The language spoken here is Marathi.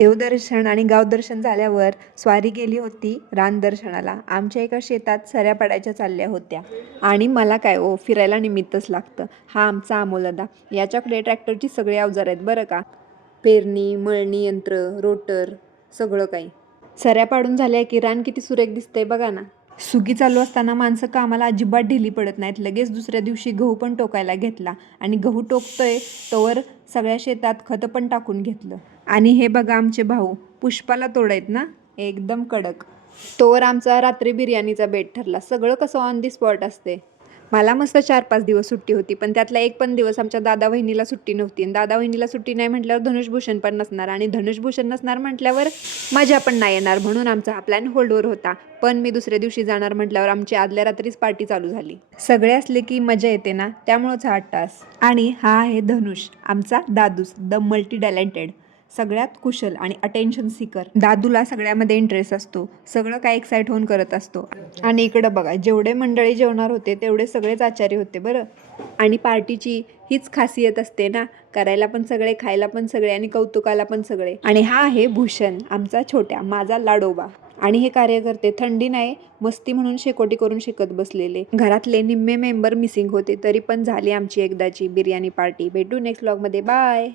देवदर्शन आणि गावदर्शन झाल्यावर स्वारी गेली होती रानदर्शनाला. आमच्या एका शेतात सऱ्या पडायच्या चालल्या होत्या आणि मला काय फिरायला निमित्तच लागतं. हा आमचा अमोलदा. याच्याकडे ट्रॅक्टरची सगळी अवजार आहेत बरं का. पेरणी, मळणी यंत्र, रोटर, सगळं काही. सऱ्या पाडून झाल्या की रान किती सुरेख दिसतंय बघा ना. सुगी चालू असताना माणसं कामाला अजिबात ढिली पडत नाहीत. लगेच दुसऱ्या दिवशी गहू पण टोकायला घेतला आणि गहू टोकतोय तोवर सगळ्या शेतात खतं पण टाकून घेतलं. आणि हे बघा आमचे भाऊ पुष्पाला तोडायत ना, एकदम कडक. तोवर आमचा रात्री बिर्याणीचा बेट ठरला. सगळं कसं ऑन दी स्पॉट असते. मला मस्त 4-5 दिवस सुट्टी होती, पण त्यातला एक पण दिवस आमच्या दादा वहिनीला सुट्टी नव्हती. आणि दादा वहिनीला सुट्टी नाही म्हटल्यावर धनुषभूषण पण नसणार, आणि धनुषभूषण नसणार म्हटल्यावर मजा पण नाही येणार. म्हणून आमचा हा प्लॅन होल्डवर होता. पण मी दुसऱ्या दिवशी जाणार म्हटल्यावर आमची आदल्या रात्रीच पार्टी चालू झाली. सगळे असले की मजा येते ना, त्यामुळंच हा टास. आणि हा आहे धनुष, आमचा दादूस, द मल्टी टॅलेंटेड, सगळ्यात कुशल आणि अटेन्शन सीकर. दादूला सगळ्यामध्ये इंटरेस्ट असतो, सगळं काय एक्साइट होऊन करत असतो. आणि इकडं बघा, जेवढे मंडळी जेवणार होते तेवढे सगळेच आचार्य होते बरं. आणि पार्टीची हीच खासियत असते ना, करायला पण सगळे, खायला पण सगळे आणि कौतुकाला पण सगळे. आणि हा आहे भूषण, आमचा छोट्या, माझा लाडोबा. आणि हे कार्यकर्ते थंडी नाही मस्ती म्हणून शेकोटी करून शिकत बसलेले. घरातले निम्मे मेंबर मिसिंग होते, तरी पण झाली आमची एकदाची बिर्याणी पार्टी. भेटू नेक्स्ट व्लॉगमध्ये. बाय.